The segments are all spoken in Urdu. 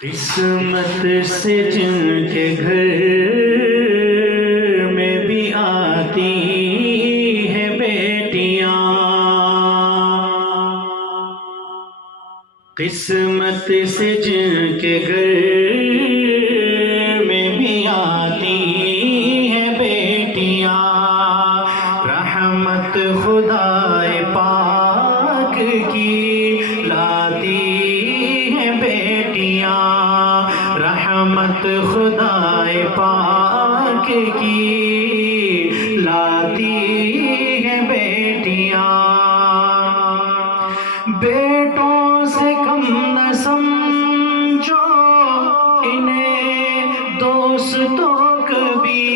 قسمت سے جن کے گھر میں بھی آتی ہے بیٹیاں، قسمت سے جن کے گھر میں بھی آتی ہے بیٹیاں، رحمت خدائے پاک کی لاتی ہے بیٹیاں، رحمت خدائے پاک کی لاتی ہے بیٹیاں، بیٹوں سے کم نہ سمجھو انہیں دوستوں کبھی،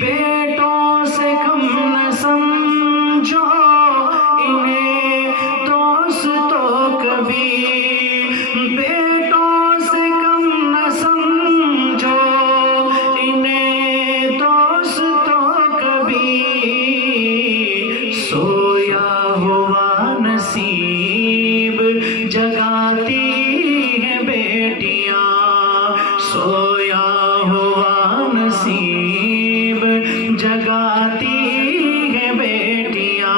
بیٹوں سے کم نہ سمجھو انہیں دوستوں کبھی، بیٹوں سے کم نہ سمجھو انہیں دوستوں کبھی، سویا ہوا نصیب جگاتی ہے بیٹیاں، سویا ہوا نصیب جگاتی ہے بیٹیاں،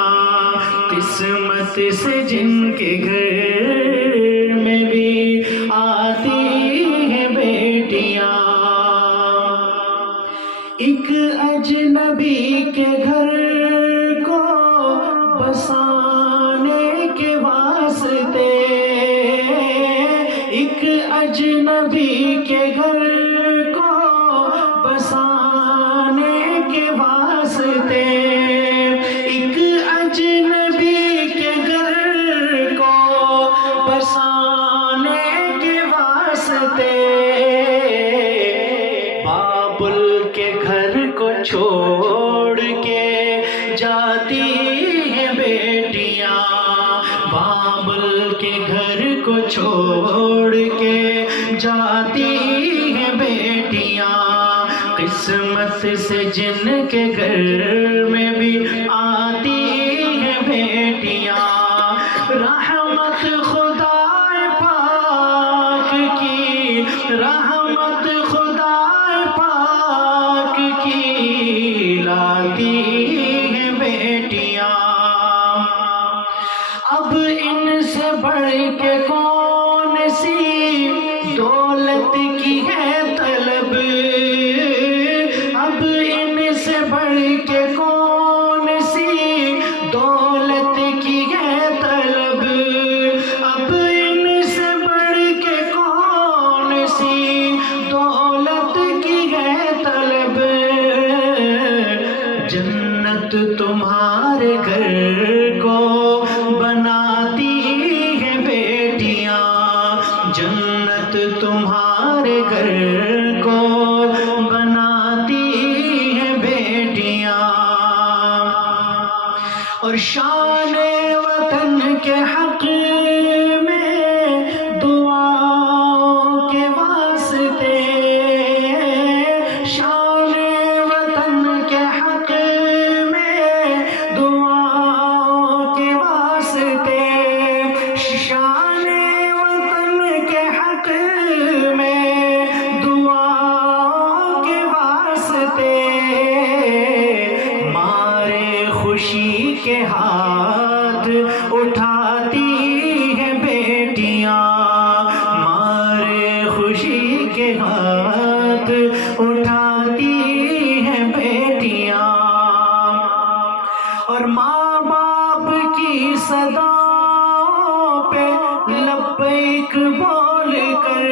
قسمت سے جن کے گھر میں بھی آتی ہے بیٹیاں، ایک اجنبی کے گھر کو بسانے کے واسطے، ایک اجنبی کے گھر کو بسانے کے واسطے، ایک اجنبی کے گھر کو بسانے کے واسطے، بابل کے گھر کو چھوڑ کے جاتی ہے بیٹیاں، بابل کے گھر کو چھوڑ کے جاتی ہے بیٹیاں، قسمت سے جن کے گھر میں بھی آتی ہے بیٹیاں، رحمت خدائے پاک کی، رحمت خدائے پاک کی لاتی ہے بیٹیاں، اب ان سے بڑھ کے کون سی دولت کی ہے طلب، اب ان سے بڑھ کے کون سی دولت کی ہے طلب، اب ان سے بڑھ کے کون سی دولت کی ہے طلب، جنت تمہارے گھر کو بناتی ہے بیٹیاں، جنت تمہارے گھر کو بناتی ہے بیٹیاں، اور شان وطن کے حق میں دعاؤں کے واسطے، شان وطن کے حق میں دعاؤں کے واسطے، شان وطن کے حق میں دعاؤں کے واسطے، مارے خوشی کے ہاتھ اٹھاتی ہے بیٹیاں، مارے خوشی کے ہاتھ اٹھاتی ہے بیٹیاں، اور ماں باپ کی صداؤں پہ لبیک بول کر،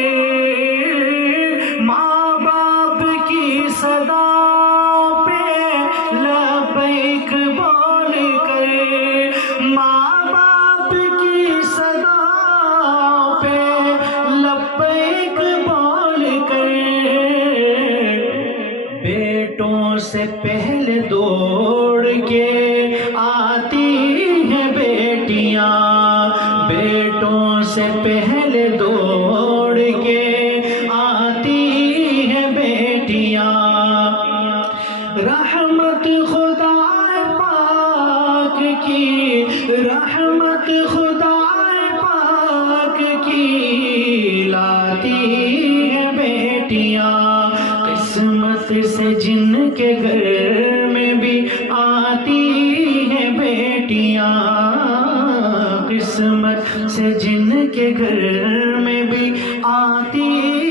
ماں باپ کی صداؤں پہ لبیک بول کر، ماں باپ کی صداؤں پہ لبیک بول کر، بیٹوں سے پہلے دوڑ کے آتی ہے بیٹیاں، بیٹوں سے پہلے دوڑ کے آتی ہے بیٹیاں، رحمت خدائے پاک کی، رحمت خدائے پاک کی قسمت سے جن کے گھر میں بھی آتی ہیں بیٹیاں، قسمت سے جن کے گھر میں بھی آتی